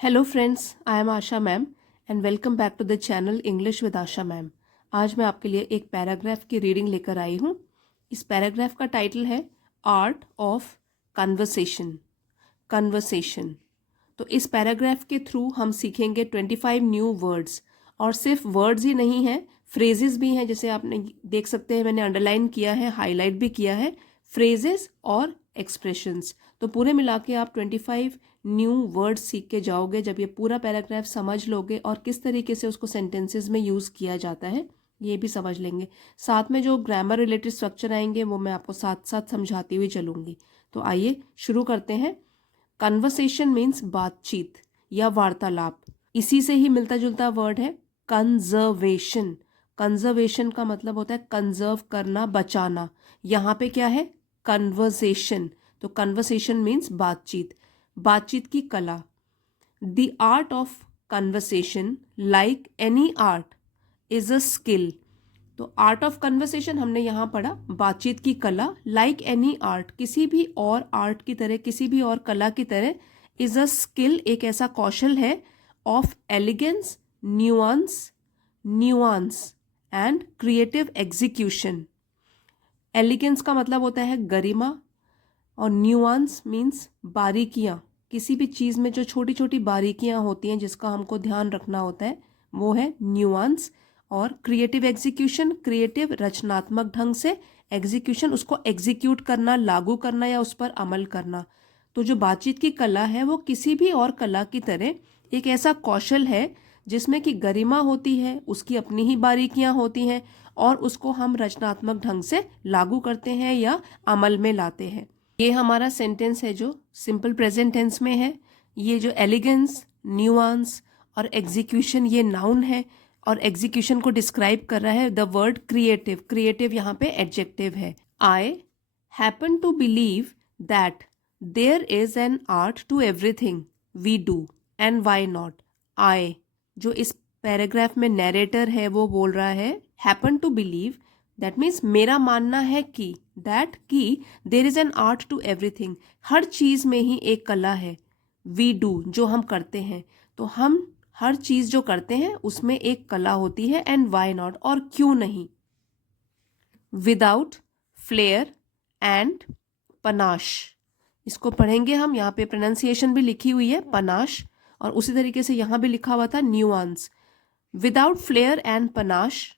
Hello friends, I am Asha ma'am and welcome back to the channel English with Asha ma'am. आज मैं आपके लिए एक पैराग्राफ की रीडिंग लेकर आई हूँ। इस पैराग्राफ का टाइटल है आर्ट ऑफ कन्वर्सेशन। कन्वर्सेशन। तो इस पैराग्राफ के थ्रू हम सीखेंगे 25 न्यू वर्ड्स। और सिर्फ वर्ड्स ही नहीं हैं, फ्रेजेस भी हैं। जैसे आपने देख सकते हैं, मैंने अंडरलाइन किया है, हाईलाइट भी किया है, फ्रेजेस और एक्सप्रेशंस। तो पूरे मिला के आप 25 न्यू वर्ड्स सीख के जाओगे जब ये पूरा पैराग्राफ समझ लोगे और किस तरीके से उसको सेंटेंसेस में यूज़ किया जाता है ये भी समझ लेंगे। साथ में जो ग्रामर रिलेटेड स्ट्रक्चर आएंगे वो मैं आपको साथ साथ समझाती हुई चलूँगी। तो आइए शुरू करते हैं। कन्वर्सेशन मीन्स बातचीत या वार्तालाप। इसी से ही मिलता जुलता वर्ड है कंजर्वेशन। कंजर्वेशन का मतलब होता है कंजर्व करना, बचाना। यहाँ पे क्या है? कन्वर्सेशन। तो कन्वर्सेशन मीन्स बातचीत, बातचीत की कला। The art of conversation like any art is a skill. तो आर्ट ऑफ कन्वर्सेशन हमने यहाँ पढ़ा, बातचीत की कला। लाइक एनी आर्ट, किसी भी और आर्ट की तरह, किसी भी और कला की तरह। इज अ स्किल, एक ऐसा कौशल है। Of elegance, nuance, nuance and creative execution. Elegance का मतलब होता है गरिमा और न्यूआंस मीन्स बारीकियाँ। किसी भी चीज़ में जो छोटी छोटी बारीकियाँ होती हैं जिसका हमको ध्यान रखना होता है वो है न्यूआंस। और क्रिएटिव एग्जीक्यूशन, क्रिएटिव रचनात्मक ढंग से, एग्जीक्यूशन उसको एग्जीक्यूट करना, लागू करना या उस पर अमल करना। तो जो बातचीत की कला है वो किसी भी और कला की तरह एक ऐसा कौशल है जिसमें कि गरिमा होती है, उसकी अपनी ही बारीकियां होती हैं और उसको हम रचनात्मक ढंग से लागू करते हैं या अमल में लाते हैं। ये हमारा सेंटेंस है जो सिंपल प्रेजेंट टेंस में है। ये जो एलिगेंस, न्यूआंस और एग्जीक्यूशन ये नाउन है और एग्जीक्यूशन को डिस्क्राइब कर रहा है द वर्ड क्रिएटिव। क्रिएटिव यहाँ पे एडजेक्टिव है। I happen to believe that there is an art to everything we do and why not. I, जो इस पैराग्राफ में नैरेटर है वो बोल रहा है happen to believe, that means मेरा मानना है कि, दैट कि there is an art to everything, हर चीज़ में ही एक कला है। वी डू, जो हम करते हैं, तो हम हर चीज़ जो करते हैं उसमें एक कला होती है। एंड वाई नॉट, और क्यों नहीं। विदाउट फ्लेयर एंड पनाश, इसको पढ़ेंगे हम। यहाँ पे प्रोनाउंसिएशन भी लिखी हुई है पनाश, और उसी तरीके से यहाँ भी लिखा हुआ था nuance. Without flair and panache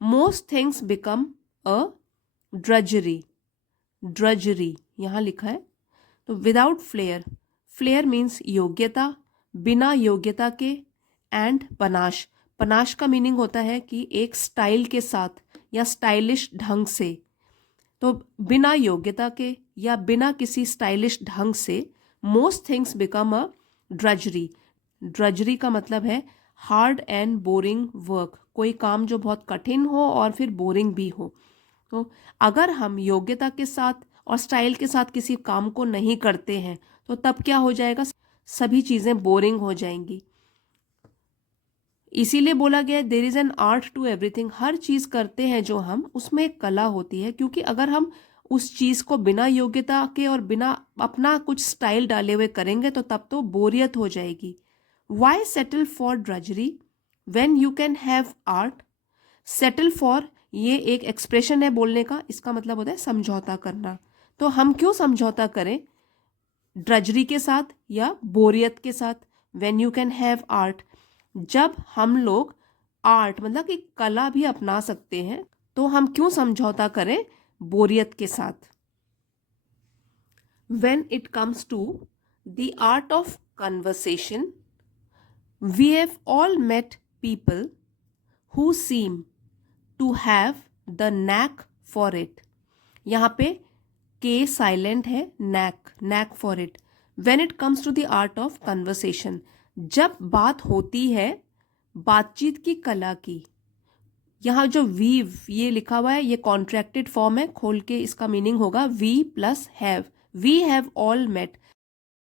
most things become a drudgery. Drudgery यहाँ लिखा है। तो विदाउट फ्लेयर, फ्लेयर मीन्स योग्यता, बिना योग्यता के। एंड पनाश, पनाश का मीनिंग होता है कि एक स्टाइल के साथ या स्टाइलिश ढंग से। तो बिना योग्यता के या बिना किसी स्टाइलिश ढंग से most things become a drudgery. Drudgery का मतलब है हार्ड एंड बोरिंग वर्क, कोई काम जो बहुत कठिन हो और फिर बोरिंग भी हो। तो अगर हम योग्यता के साथ और स्टाइल के साथ किसी काम को नहीं करते हैं तो तब क्या हो जाएगा? सभी चीज़ें बोरिंग हो जाएंगी। इसीलिए बोला गया there is an art to everything, हर चीज़ करते हैं जो हम उसमें एक कला होती है। क्योंकि अगर हम उस चीज़ को बिना योग्यता के और बिना अपना कुछ स्टाइल डाले हुए करेंगे तो तब तो बोरियत हो जाएगी। Why settle for drudgery when you can have art. Settle for, ये एक एक्सप्रेशन है बोलने का, इसका मतलब होता है समझौता करना। तो हम क्यों समझौता करें ड्रजरी के साथ या बोरियत के साथ? When you can have art, जब हम लोग आर्ट मतलब कि कला भी अपना सकते हैं तो हम क्यों समझौता करें बोरियत के साथ? When it comes to the art of conversation, we have all met people who seem to have the knack for it. यहाँ पे के साइलेंट है, knack, knack for it. When it comes to the art of conversation, जब बात होती है बातचीत की कला की। यहाँ जो वीव ये लिखा हुआ है ये कॉन्ट्रैक्टेड फॉर्म है, खोल के इसका मीनिंग होगा we plus have. We have all met,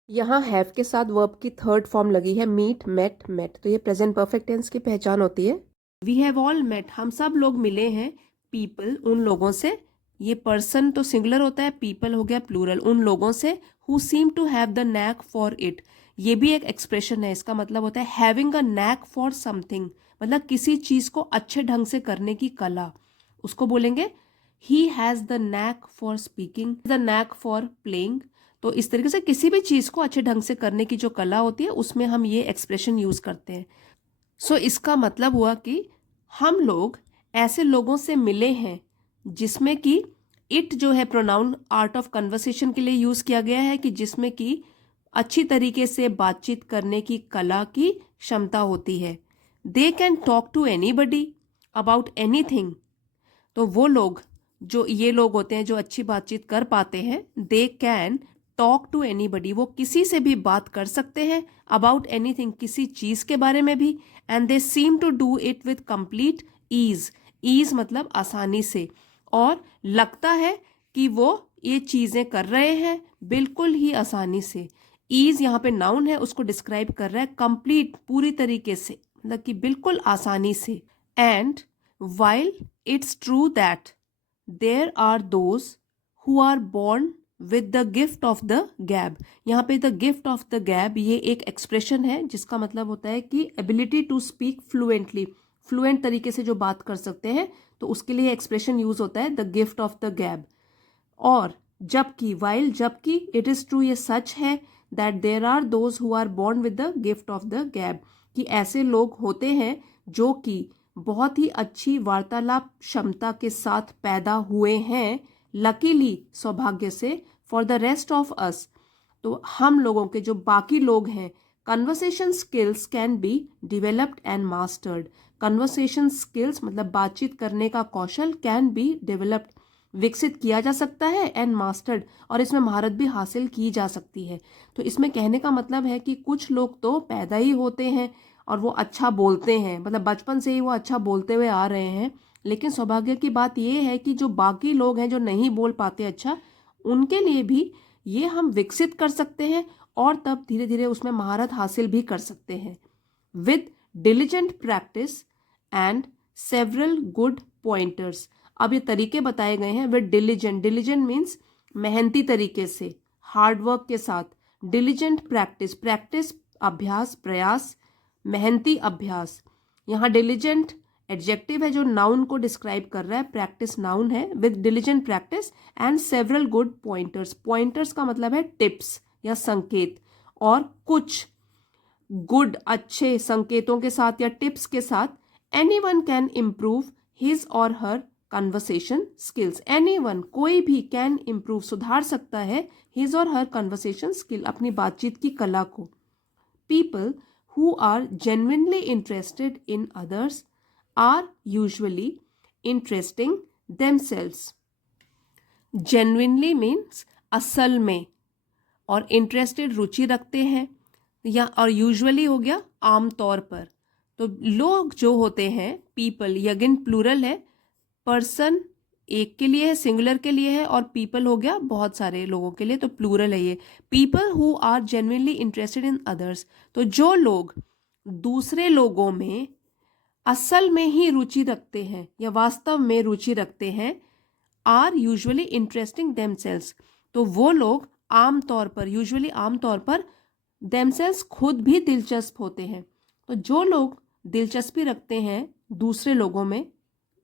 यहाँ हैव के साथ वर्ब की थर्ड फॉर्म लगी है, मीट, मेट, मेट, तो ये प्रेजेंट परफेक्ट टेंस की पहचान होती है। वी हैव ऑल मेट, हम सब लोग मिले हैं। पीपल, उन लोगों से, ये पर्सन तो सिंगुलर होता है, पीपल हो गया प्लूरल, उन लोगों से। Who seem to have the knack for it, ये भी एक एक्सप्रेशन है, इसका मतलब होता है having a knack for something, मतलब किसी चीज को अच्छे ढंग से करने की कला, उसको बोलेंगे he has the knack for speaking, the knack for playing. तो इस तरीके से किसी भी चीज को अच्छे ढंग से करने की जो कला होती है उसमें हम ये एक्सप्रेशन यूज करते हैं। सो इसका मतलब हुआ कि हम लोग ऐसे लोगों से मिले हैं जिसमें कि इट जो है प्रोनाउन आर्ट ऑफ कन्वर्सेशन के लिए यूज किया गया है, कि जिसमें कि अच्छी तरीके से बातचीत करने की कला की क्षमता होती है। They can talk to anybody about anything, तो वो लोग, जो ये लोग होते हैं जो अच्छी बातचीत कर पाते हैं, they can talk to anybody, वो किसी से भी बात कर सकते हैं, अबाउट एनीथिंग, किसी चीज के बारे में भी, and they seem to do it with complete ease, ease मतलब आसानी से, और लगता है कि वो ये चीजें कर रहे हैं बिल्कुल ही आसानी से। ईज यहाँ पे नाउन है, उसको डिस्क्राइब कर रहा है कंप्लीट, पूरी तरीके से, मतलब कि बिल्कुल आसानी से। And while it's true that there are those who are born with the gift of the gab, यहाँ पे the gift of the gab ये एक एक्सप्रेशन है जिसका मतलब होता है कि ability to speak fluently, fluent तरीके से जो बात कर सकते हैं, तो उसके लिए एक्सप्रेशन यूज होता है the gift of the gab। और जबकि while, जबकि it is true ये सच है, that there are those who are born with the gift of the gab, कि ऐसे लोग होते हैं जो कि बहुत ही अच्छी वार्तालाप क्षमता के साथ पैदा हुए हैं, लकीली, सौभाग्य से, for the rest of us, तो हम लोगों के जो बाकी लोग हैं, conversation skills can be developed and mastered, conversation skills मतलब बातचीत करने का कौशल, कैन बी डेवलप्ड, विकसित किया जा सकता है, एंड मास्टर्ड, और इसमें महारत भी हासिल की जा सकती है। तो इसमें कहने का मतलब है कि कुछ लोग तो पैदा ही होते हैं और वो अच्छा बोलते हैं, मतलब बचपन से ही वो अच्छा बोलते हुए आ रहे हैं, लेकिन सौभाग्य की बात ये है कि जो बाकी लोग हैं जो नहीं बोल पाते अच्छा, उनके लिए भी ये हम विकसित कर सकते हैं और तब धीरे धीरे उसमें महारत हासिल भी कर सकते हैं। With diligent practice and several good pointers, अब ये तरीके बताए गए हैं विद डिलिजेंट, डिलिजेंट मीन्स मेहनती तरीके से, हार्ड वर्क के साथ, डिलिजेंट प्रैक्टिस, प्रैक्टिस अभ्यास, प्रयास, मेहनती अभ्यास। यहाँ डिलिजेंट एडजेक्टिव है जो नाउन को डिस्क्राइब कर रहा है, प्रैक्टिस नाउन है, with diligent practice and several good pointers, pointers का मतलब है टिप्स या संकेत, और कुछ गुड अच्छे संकेतों के साथ या टिप्स के साथ, एनीवन कैन इम्प्रूव हिज और हर कन्वर्सेशन स्किल्स, एनीवन कोई भी, कैन इम्प्रूव सुधार सकता है, हिज और हर कन्वर्सेशन स्किल अपनी बातचीत की कला को। People who are genuinely interested in others are usually interesting themselves. Genuinely means असल में, और interested रुचि रखते हैं, या और usually हो गया आमतौर पर। तो लोग जो होते हैं, people, ये अगेन प्लूरल है, पर्सन एक के लिए है, सिंगुलर के लिए है, और पीपल हो गया बहुत सारे लोगों के लिए, तो प्लूरल है ये। People who are genuinely interested in others, तो जो लोग दूसरे लोगों में असल में ही रुचि रखते हैं या वास्तव में रुचि रखते हैं, आर यूजुअली इंटरेस्टिंग देमसेल्स, तो वो लोग आमतौर पर, यूजुअली आमतौर पर, देमसेल्स खुद भी दिलचस्प होते हैं। तो जो लोग दिलचस्पी रखते हैं दूसरे लोगों में,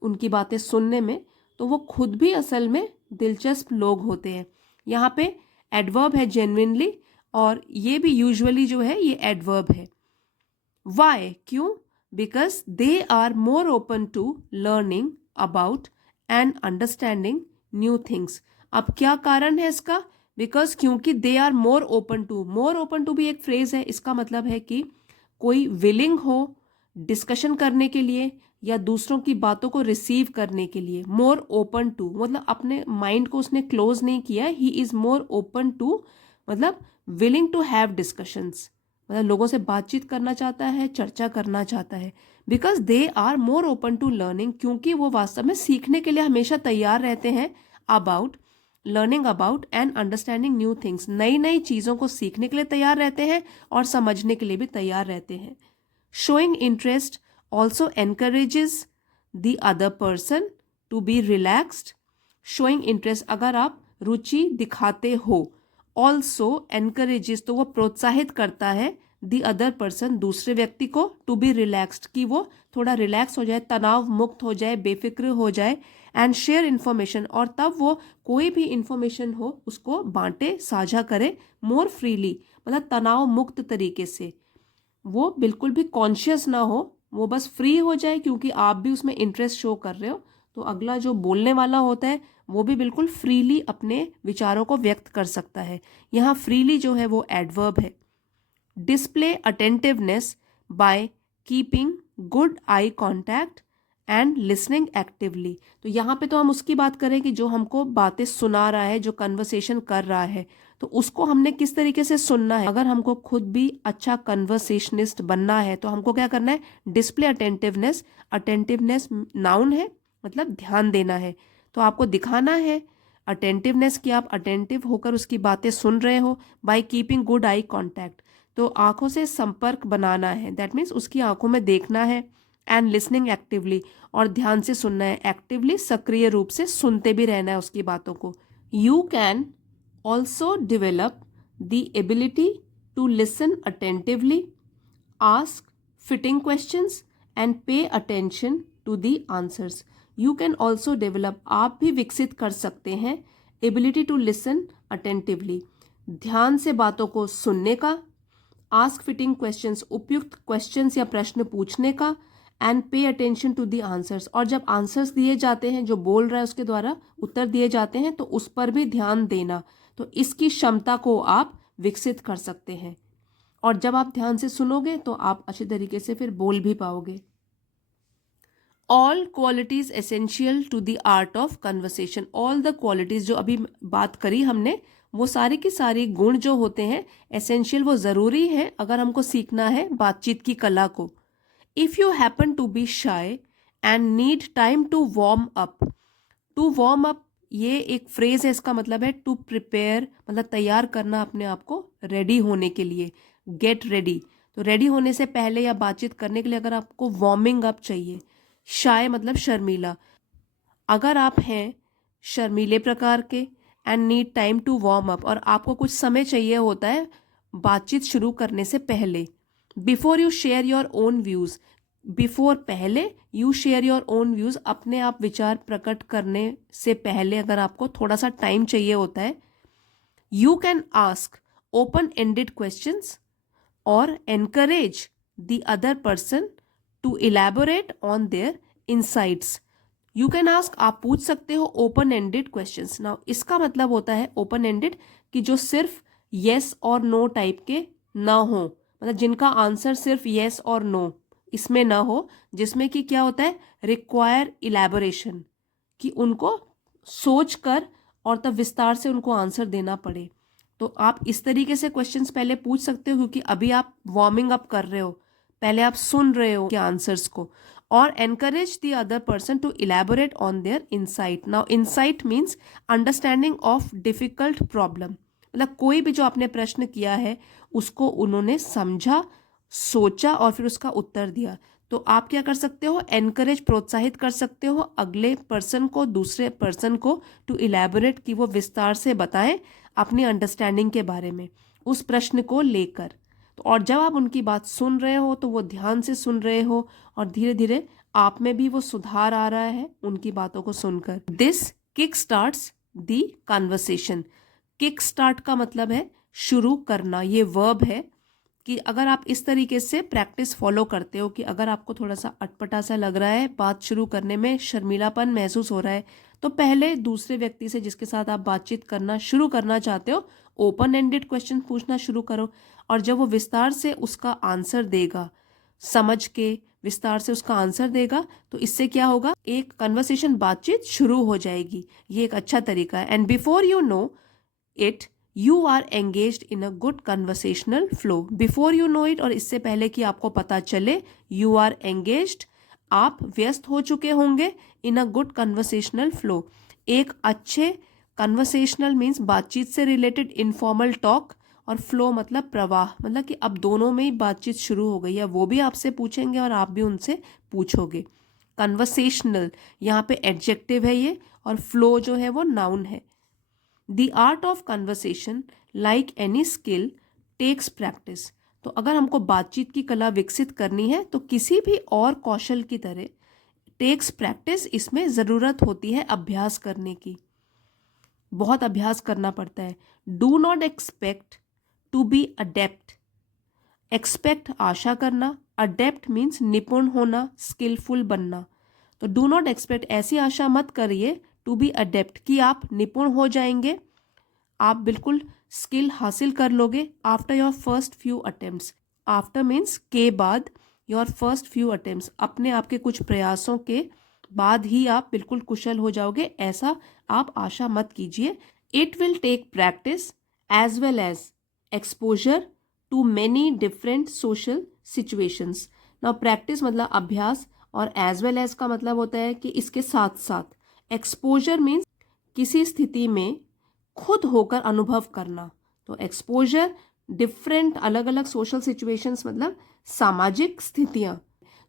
उनकी बातें सुनने में, तो वो खुद भी असल में दिलचस्प लोग होते हैं। यहाँ पे एडवर्ब है जेन्युइनली, और ये भी यूजुअली जो है ये एडवर्ब है। वाई, क्यों? Because they are more open to learning about and understanding new things. अब क्या कारण है इसका? बिकॉज क्योंकि they are more open to, more open to भी एक फ्रेज है, इसका मतलब है कि कोई विलिंग हो डिस्कशन करने के लिए या दूसरों की बातों को रिसीव करने के लिए। मोर ओपन टू मतलब अपने माइंड को उसने क्लोज नहीं किया, he is more open to मतलब विलिंग टू हैव डिस्कशंस, मतलब लोगों से बातचीत करना चाहता है, चर्चा करना चाहता है। Because they are more open to learning, क्योंकि वो वास्तव में सीखने के लिए हमेशा तैयार रहते हैं, about, learning about and understanding new things, नई नई चीज़ों को सीखने के लिए तैयार रहते हैं और समझने के लिए भी तैयार रहते हैं। Showing interest also encourages the other person to be relaxed. Showing interest, अगर आप रुचि दिखाते हो ऑल्सो एनकरेजेस, तो वो प्रोत्साहित करता है दी अदर पर्सन, दूसरे व्यक्ति को, टू बी रिलैक्स्ड, कि वो थोड़ा रिलैक्स हो जाए, तनाव मुक्त हो जाए, बेफिक्र हो जाए, एंड शेयर इन्फॉर्मेशन, और तब वो कोई भी इन्फॉर्मेशन हो उसको बांटे, साझा करे, मोर फ्रीली, मतलब तनाव मुक्त तरीके से, वो बिल्कुल भी कॉन्शियस ना हो, वो बस फ्री हो जाए क्योंकि आप भी उसमें इंटरेस्ट शो कर रहे हो, तो अगला जो बोलने वाला होता है वो भी बिल्कुल फ्रीली अपने विचारों को व्यक्त कर सकता है। यहाँ फ्रीली जो है वो एडवर्ब है। Display attentiveness by keeping good eye contact and listening actively, तो यहाँ पे तो हम उसकी बात करें कि जो हमको बातें सुना रहा है, जो कन्वर्सेशन कर रहा है, तो उसको हमने किस तरीके से सुनना है। अगर हमको खुद भी अच्छा कन्वर्सेशनिस्ट बनना है तो हमको क्या करना है, डिस्प्ले अटेंटिवनेस, अटेंटिवनेस नाउन है, मतलब ध्यान देना है, तो आपको दिखाना है अटेंटिवनेस कि आप अटेंटिव होकर उसकी बातें सुन रहे हो, by keeping good eye contact, तो आंखों से संपर्क बनाना है, दैट मीन्स उसकी आंखों में देखना है, एंड लिसनिंग एक्टिवली, और ध्यान से सुनना है, एक्टिवली सक्रिय रूप से सुनते भी रहना है उसकी बातों को। You can also develop the ability to listen attentively, ask fitting questions and pay attention to the answers. You can also develop, आप भी विकसित कर सकते हैं, एबिलिटी टू लिसन अटेंटिवली, ध्यान से बातों को सुनने का, आस्क फिटिंग क्वेश्चंस, उपयुक्त क्वेश्चंस या प्रश्न पूछने का, and pay attention to the answers, और जब आंसर्स दिए जाते हैं, जो बोल रहा है उसके द्वारा उत्तर दिए जाते हैं, तो उस पर भी ध्यान देना, तो इसकी क्षमता को आप विकसित कर सकते हैं, और जब आप ध्यान से सुनोगे तो आप अच्छे तरीके से फिर बोल भी पाओगे। All qualities essential to the art of conversation, all the qualities जो अभी बात करी हमने, वो सारी की सारी गुण जो होते हैं एसेंशियल, वो ज़रूरी है अगर हमको सीखना है बातचीत की कला को। If you happen to be shy and need time to warm up, to warm up ये एक फ्रेज है, इसका मतलब है टू प्रिपेयर, मतलब तैयार करना अपने आप को, रेडी होने के लिए, गेट रेडी, तो रेडी होने से पहले या बातचीत करने के लिए अगर आपको वार्मिंग अप चाहिए, शाय मतलब शर्मीला, अगर आप हैं शर्मीले प्रकार के, and need time to warm up, और आपको कुछ समय चाहिए होता है बातचीत शुरू करने से पहले, before you share your own views, before पहले, you share your own views अपने आप विचार प्रकट करने से पहले अगर आपको थोड़ा सा टाइम चाहिए होता है, you can ask open ended questions और encourage the other person to elaborate on their insights. You can ask, आप पूछ सकते हो ओपन एंडेड क्वेश्चंस। नाउ इसका मतलब होता है ओपन एंडेड कि जो सिर्फ येस और नो टाइप के ना हो, मतलब जिनका आंसर सिर्फ येस और नो इसमें ना हो, जिसमें कि क्या होता है रिक्वायर इलेबोरेशन, कि उनको सोच कर और तब विस्तार से उनको आंसर देना पड़े, तो आप इस तरीके से क्वेश्चंस पहले पूछ सकते हो क्योंकि अभी आप वार्मिंग अप कर रहे हो, पहले आप सुन रहे हो के आंसर्स को, और encourage the other person to elaborate on their insight. Now insight means understanding of difficult problem, मतलब कोई भी जो आपने प्रश्न किया है उसको उन्होंने समझा, सोचा और फिर उसका उत्तर दिया, तो आप क्या कर सकते हो, एनकरेज, प्रोत्साहित कर सकते हो अगले पर्सन को, दूसरे पर्सन को, टू इलेबोरेट, कि वो विस्तार से बताएं अपनी अंडरस्टैंडिंग के बारे में उस प्रश्न को लेकर। तो और जब आप उनकी बात सुन रहे हो तो वो ध्यान से सुन रहे हो और धीरे धीरे आप में भी वो सुधार आ रहा है उनकी बातों को सुनकर। This kick starts the conversation, kick start का मतलब है शुरू करना, ये वर्ब है कि अगर आप इस तरीके से प्रैक्टिस फॉलो करते हो कि अगर आपको थोड़ा सा अटपटा सा लग रहा है, बात शुरू करने में शर्मीलापन महसूस हो रहा है, तो पहले दूसरे व्यक्ति से जिसके साथ आप बातचीत करना शुरू करना चाहते हो ओपन एंडेड क्वेश्चन पूछना शुरू करो, और जब वो विस्तार से उसका आंसर देगा, समझ के विस्तार से उसका आंसर देगा, तो इससे क्या होगा, एक कन्वर्सेशन, बातचीत शुरू हो जाएगी। ये एक अच्छा तरीका है। And before you know it you are engaged in a good conversational flow, before you know it, और इससे पहले कि आपको पता चले, यू आर एंगेज्ड, आप व्यस्त हो चुके होंगे, इन अ गुड कन्वर्सेशनल फ्लो, एक अच्छे कन्वर्सेशनल मीन्स बातचीत से रिलेटेड इनफॉर्मल टॉक, और फ्लो मतलब प्रवाह, मतलब कि अब दोनों में ही बातचीत शुरू हो गई है, वो भी आपसे पूछेंगे और आप भी उनसे पूछोगे। कन्वर्सेशनल यहाँ पे एडजेक्टिव है ये, और फ्लो जो है वो नाउन है। The art of conversation like any skill takes practice. तो अगर हमको बातचीत की कला विकसित करनी है तो किसी भी और कौशल की तरह टेक्स प्रैक्टिस, इसमें ज़रूरत होती है अभ्यास करने की, बहुत अभ्यास करना पड़ता है। Do not expect to be adept. Expect आशा करना, अडेप्ट मीन्स निपुण होना, स्किलफुल बनना। तो डू नॉट एक्सपेक्ट, ऐसी आशा मत करिए टू बी अडेप्ट कि आप निपुण हो जाएंगे, आप बिल्कुल स्किल हासिल कर लोगे after your first few attempts. After means के बाद, योर फर्स्ट फ्यू अटेम्प्ट्स, अपने आप के कुछ प्रयासों के बाद ही आप बिल्कुल कुशल हो जाओगे, ऐसा आप आशा मत कीजिए। It will take practice as well as exposure to many different social situations. Now practice मतलब अभ्यास, और एज वेल एज का मतलब होता है कि इसके साथ साथ। एक्सपोजर मीन्स किसी स्थिति में खुद होकर अनुभव करना। तो एक्सपोजर डिफरेंट, अलग अलग सोशल सिचुएशंस मतलब सामाजिक स्थितियाँ,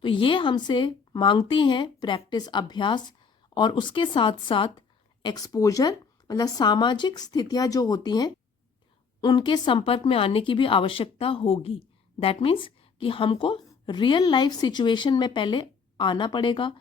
तो ये हमसे मांगती हैं प्रैक्टिस, अभ्यास, और उसके साथ साथ एक्सपोजर मतलब सामाजिक स्थितियाँ जो होती हैं उनके संपर्क में आने की भी आवश्यकता होगी। दैट मीन्स कि हमको रियल लाइफ सिचुएशन में पहले आना पड़ेगा,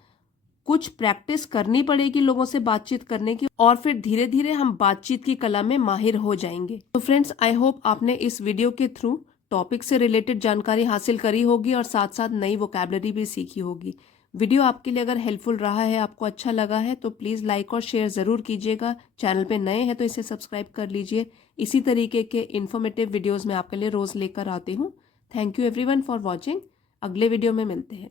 कुछ प्रैक्टिस करनी पड़ेगी लोगों से बातचीत करने की, और फिर धीरे धीरे हम बातचीत की कला में माहिर हो जाएंगे। तो फ्रेंड्स, आई होप आपने इस वीडियो के थ्रू टॉपिक से रिलेटेड जानकारी हासिल करी होगी और साथ साथ नई वोकैबलरी भी सीखी होगी। वीडियो आपके लिए अगर हेल्पफुल रहा है, आपको अच्छा लगा है, तो प्लीज़ लाइक और शेयर ज़रूर कीजिएगा। चैनल पे नए हैं तो इसे सब्सक्राइब कर लीजिए। इसी तरीके के इन्फॉर्मेटिव वीडियोज़ मैं आपके लिए रोज़ लेकर आती हूँ। Thank you everyone for watching. अगले वीडियो में मिलते हैं।